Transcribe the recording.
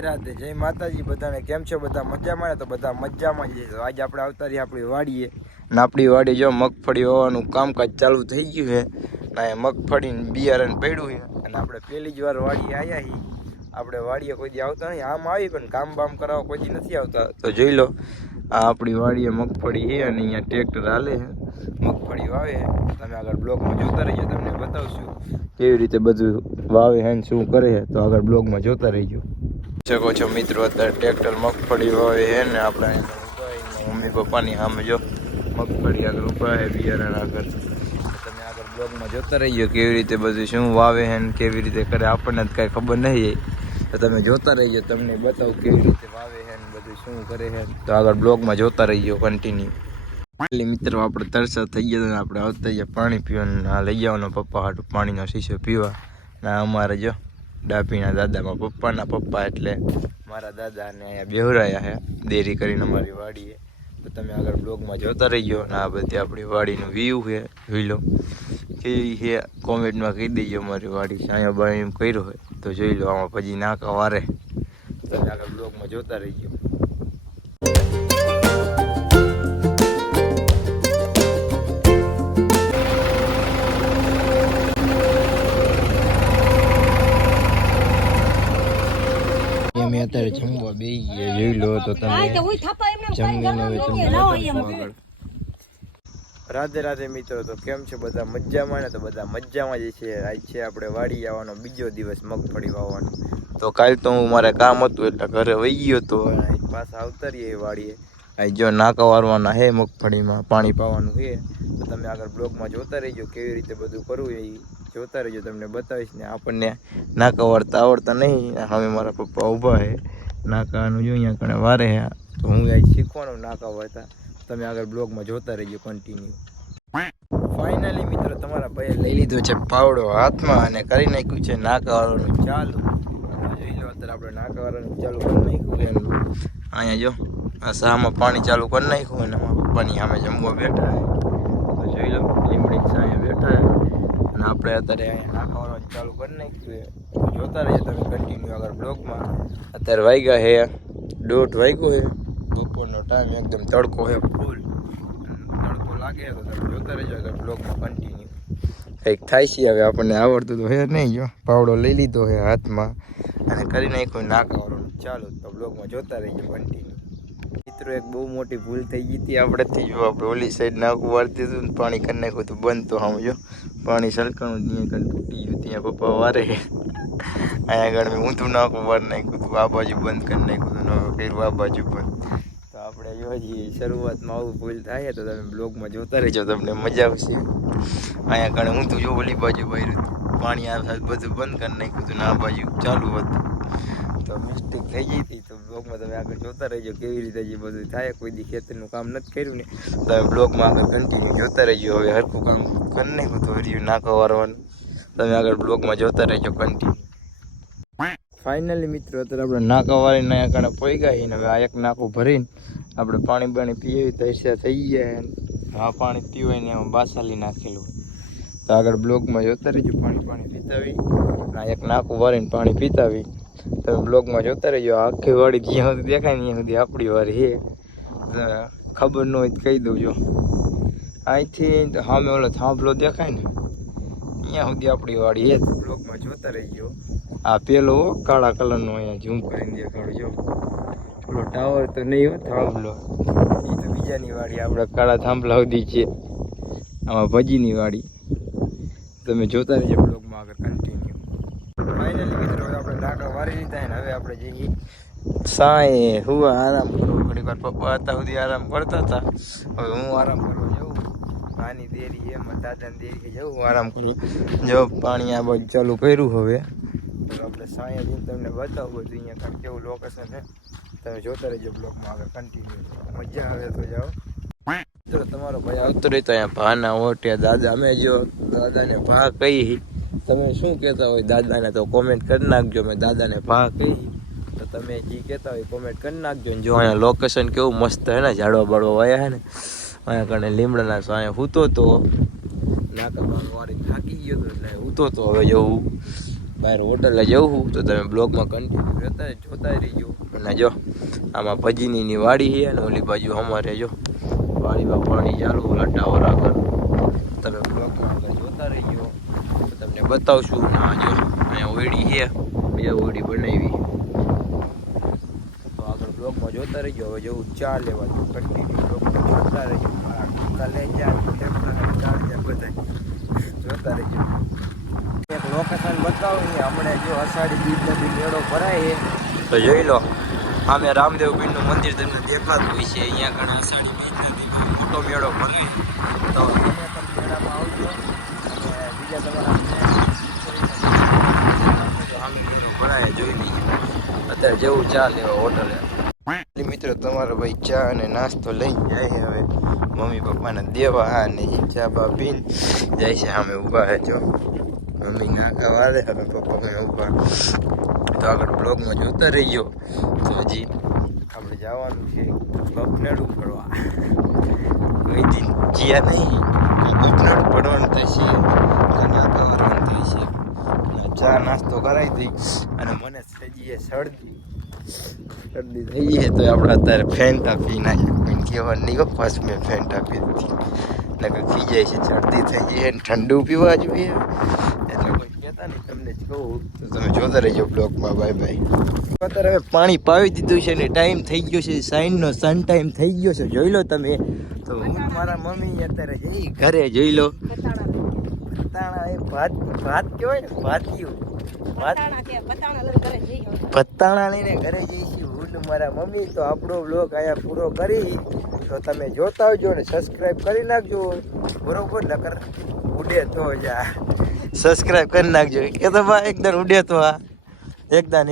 રાધે જય માતાજી બધાને. કેમ છે બધા મજામાં? ને તો બધા મજામાં જ છે. આજે આપણે આવતા રહીએ આપણી વાડીએ ને આપણી વાડી જો મગફળી હોવાનું કામકાજ ચાલુ થઈ ગયું છે ને મગફળીને બિયારણ પડ્યું છે અને આપણે પહેલી જ વાર વાડીએ આવ્યા છીએ. આપણે વાડીએ કોઈ દી આવતા નહીં, આમ આવી પણ કામ બામ કરાવવા કોઈ દી નથી આવતા. તો જોઈ લો આ આપણી વાડીએ મગફળી છે અને અહીંયા ટ્રેક્ટર હાલે છે, મગફળી વાવે છે. તમે આગળ બ્લોગમાં જોતા રહીજો, તમને બતાવશું કેવી રીતે બધું વાવે છે ને શું કરે છે. તો આગળ બ્લોગમાં જોતા રહીજો. શકો છો મિત્રો, અત્યારે ટ્રેક્ટર મગફળી વાવે છે ને આપણે મમ્મી પપ્પાની સામે જો મગફળી આગળ ઉભા છે બિયારણ આગળ. તમે આગળ બ્લોગમાં જોતા રહીજો કેવી રીતે બધું શું વાવે છે ને કેવી રીતે કરે. આપણને જ કાંઈ ખબર નહીં, તો તમે જોતા રહીજો, તમને બતાવું કેવી રીતે વાવે છે ને બધું શું કરે છે. તો આગળ બ્લોગમાં જોતા રહીજો કન્ટિન્યુ. એટલે મિત્રો આપણે તરસા થઈ ગયા ને આપણે આવતા ગયા પાણી પીવાનું. આ લઈ જવાનો પપ્પા હાટું પાણીનો શીશો પીવા. ના અમારે જો ડાપીના દાદામાં પપ્પાના પપ્પા એટલે મારા દાદાને અહીંયા બેહરાયા છે દેરી કરીને અમારી વાડીએ. તો તમે આગળ બ્લોગમાં જોતા રહીજો. ને આ બધી આપણી વાડીનું વ્યૂ છે, જોઈ લો કેવી છે. કોમેન્ટમાં કહી દેજો અમારી વાડી અહીંયા બાય એમ કર્યો હોય તો જોઈ લો. આમાં પછી નાકા વારે. તમે આગળ બ્લોગમાં જોતા રહીજો. અમે અત્યારે જમવા બેસી ગયા, જોઈ લો તો તમે જમીને. રાધે રાધે મિત્રો, તો કેમ છે બધા મજામાં? ને તો બધા મજામાં જ છે. આજ છે આપણે વાડી આવવાનો બીજો દિવસ મગફળી વાવવાનો. તો કાલ તો હું મારે કામ હતું એટલે ઘરે વહી ગયો હતો. પાછા આવતા રહીએ વાડીએ. આ જો નાકા વારવાના છે, મગફળીમાં પાણી પાવાનું છે. તો તમે આગળ બ્લોગમાં જોતા રહીજો કેવી રીતે બધું કરવું એ જોતા રહીજો, તમને બતાવીશ. ને આપણને નાકા વારતા આવડતા નહીં. હવે મારા પપ્પા ઊભા છે નાકાનું જો અહીંયા કણે વારે છે. તો હું અહીં શીખવાનું નાકા વારતા. તમે આગળ બ્લોગમાં જોતા રહીજો કન્ટિન્યુ. ફાઇનલી મિત્રો તમારા ભાઈએ લઈ લીધો છે પાવડો હાથમાં અને કરી નાખ્યું છે નાકા વાળવાનું ચાલુ. જોઈ લો અત્યારે આપણે નાકા વાળવાનું ચાલુ કરી નાખ્યું. અહીંયા જો આ શામાં પાણી ચાલુ કરી નાખ્યું અને મારા પપ્પાની સામે જમવા બેઠા છે. તો જોઈ લો લીમડી અહીંયા બેઠા છે અને આપણે અત્યારે અહીંયા નાકા વાળવાનું ચાલુ કરી નાખ્યું છે. જોતા રહીએ તમે કન્ટિન્યુ આગળ બ્લોગમાં. અત્યારે વાગ્યા છે 1:30 વાગ્યો છે. બપોરનો ટાઈમ એકદમ તડકો છે ફૂલ, તડકો લાગે તો તમે જોતા રહેજો આગળ બ્લોગમાં કન્ટિન્યુ. કંઈક થાય છે હવે આપણને આવડતું તો હે નહીં. જો પાવડો લઈ લીધો છે હાથમાં અને કરી નાખ્યો નાકા વાળવાનું ચાલુ. તો બ્લોગમાં જોતા રહીજો કન્ટિન્યુ. મિત્રો એક બહુ મોટી ભૂલ થઈ ગઈ હતી આપણેથી. જો આપણે ઓલી સાઈડ નાકું વાળતી હતું ને પાણી કરી નાખ્યું હતું બંધ. તો સમજો પાણી સલકાણું ત્યાં કંઈ તૂટી ગયું. ત્યાં પપ્પા વારે અહીંયા આગળ મેં ઊંધું નાકું વાર નાખ્યું હતું, આ બાજુ બંધ કરી નાખ્યું હતું, કર્યું આ બાજુ બંધ. તો આપણે જો હજી શરૂઆતમાં આવું ભૂલ થાય તો તમે બ્લોગમાં જોતા રહેજો, તમને મજા આવશે. અહીંયા આગળ ઊંધું જો ઓલી બાજુ વાર્યું હતું, પાણી આ બધું બંધ કરી નાખ્યું હતું ને આ બાજુ ચાલુ હતું. તો મિસ્ટેક થઈ ગઈ હતી. તો બ્લોગમાં તમે આગળ જોતા રહેજો કેવી રીતે જે બધું થાય. કોઈ દી ખેતરનું કામ નથી કર્યું ને તમે બ્લોગમાં આગળ કન્ટિન્યુ જોતા રહેજો. હવે હરખું કામ કરી નાખ્યું તો હર્યું નાકા વારવાનું. તમે આગળ બ્લોગમાં જોતા રહેજો કન્ટિન્યુ. ફાઇનલી મિત્રો અત્યારે આપણે નાકા વાળીને અહીંયા કારણે પોઈ ગયા ને હવે આ એક નાકું ભરીને આપણે પાણી બાણી પીએ તરસ્યા થઈ ગયા. આ પાણી પીવાય ને એમાં બાસાલી નાખેલું. તો આગળ બ્લોગમાં જોતા રહેજો. પાણી પીતાવી આ એક નાકું વાળીને પાણી પીતાવી. તમે બ્લોગમાં જોતા રહેજો. આખી વાડી જ્યાં સુધી દેખાય ને ત્યાં સુધી આપણી વાડી છે. ખબર ન હોય તો કહી દઉં. જો અહીંથી સામે ઓલો થાંભલો દેખાય ને ત્યાં સુધી આપણી વાડી છે. બ્લોગમાં જોતા રહીજો. આ પેલો કાળા કલરનો અહીંયા ઝૂમ કરીને દેખાડું. જો પેલો ટાવર તો નહીં હોય, થાંભલો એ તો બીજાની વાડી. આપણે કાળા થાંભલા સુધી છે. આમાં ભજીની વાડી. તમે જોતા રહીજો બ્લોગમાં આગળ કન્ટિન્યુ. ફાઇનલી મિત્રો આપણે નાકા વારી લીધા ને હવે આપણે જઈએ સાંય હું આરામ કરું. ઘણી વાર પપ્પા હતા સુધી આરામ કરતા હતા, હવે હું આરામ કરવા જાઉં. નાની દેરી એમાં દાદાની દેરી જવું આરામ કરવા. જો પાણી આ બાજુ ચાલુ કર્યું. હવે આપણે સાંય જઈને તમને બતાવું બધું અહીંયા કારણ કેવું લોકેશન છે. તમે જોતા રહેજો બ્લોગમાં આગળ કન્ટિન્યુ. મજા આવે તો જાઓ. તો તમારો ભાઈ આવતો રહેતો અહીંયા ભાના ઓટ્યા દાદા. અમે જો દાદાને ભા કહી, તમે શું કહેતા હોય દાદાને તો કોમેન્ટ કરી નાખજો. મેં દાદાને ભા કહી તો તમે જે કહેતા હોય કોમેન્ટ કરી નાખજો. જો અહીંયા લોકેશન કેવું મસ્ત છે ને, ઝાડવા બાળવા વાયા છે ને. અહીંયા કણે લીમડાના સાંય હૂતો તો નાકા વારી થાકી ગયો હતો એટલે હૂતો તો. હવે જો બહાર હોટલે જવું તો તમે બ્લોગમાં કન્ટિન્યુ જોતા રહીજો. અને જો આમાં ભજીની વાડી છે અને ઓલી બાજુ અમારે જો વાડીમાં પાણી ચાલુ લટાવો રાખો. તમે બ્લોગમાં આગળ જોતા રહીજો તો તમને બતાવશું. ના જો અહીંયા ઓયડી છે, બીજા ઓયડી બનાવી તો આગળ બ્લોગમાં જોતા રહીજો. હવે જવું ચા લેવા તો કન્ટિન્યુ બ્લોગમાં જોતા રહીજો. કાલે ચા બધા જોતા રહીજો. એક લોકેશન બતાવું હમણાં જો અષાઢી બીજ નદી મેળો ભરાય તો જોઈ લો. આમે રામદેવ પીરનું મંદિર તમને દેખાતું હોય છે. અહીંયા ઘણા અષાઢી બીજ નદીમાં મોટો મેળો ભરાય તો તમે મેળામાં આવજો. અને બીજા તમારા સામે મેળો ભરાય જોઈ લીજો. અત્યારે જેવું ચા લેવા હોટલે મિત્રો તમારો ભાઈ ચા અને નાસ્તો લઈને જાય હવે મમ્મી પપ્પાને દેવા. અને ચા બા પીને જાય છે. અમે ઊભા છે જો મમ્મી નાકા વાળે હવે પપ્પા મેં ઊભા. તો આગળ બ્લોગમાં જોતા રહીજો. તો હજી આપણે જવાનું છે બપનાડું પડવા. કોઈ દી જ્યાં નહીં બપનાડું પડવાનું થશે અને આવવાનું થશે. ચા નાસ્તો કરાવી દઈ અને મને થઈ જઈએ શરદી થઈ જાય તો આપણે અત્યારે ફેન્ટા પી નાખીએ. કોઈને કહેવાનું નહીં પાછું મેં ફેન્ટા પી દીધી નકર ખી જાય છે. શરદી થઈ જાય ને ઠંડુ પીવા જોઈએ એટલે કોઈ કહેતા નહીં. તમને જ કહું તો તમે જોતા રહીજો બ્લોગમાં. Bye bye. અત્યારે હવે પાણી પાવી દીધું છે ને ટાઈમ થઈ ગયો છે સાઈનનો સન ટાઈમ થઈ ગયો છે. જોઈ લો તમે. તો હું મારા મમ્મી અત્યારે જઈ ઘરે જોઈ લો. પતાણા એ ભાત કહેવાય ને ભાતિયું પત્તાણા લઈને ઘરે જઈશું હું મારા મમ્મી. તો આપણો બ્લોગ અહીંયા પૂરો કરી તો તમે જોતા આવજો ને સબસ્ક્રાઈબ કરી નાખજો બરોબર. નકર ઉડે તો જા સબસ્ક્રાઈબ કરી નાખજો. એ તો બા એકદમ ઉડે તો આ એકદમ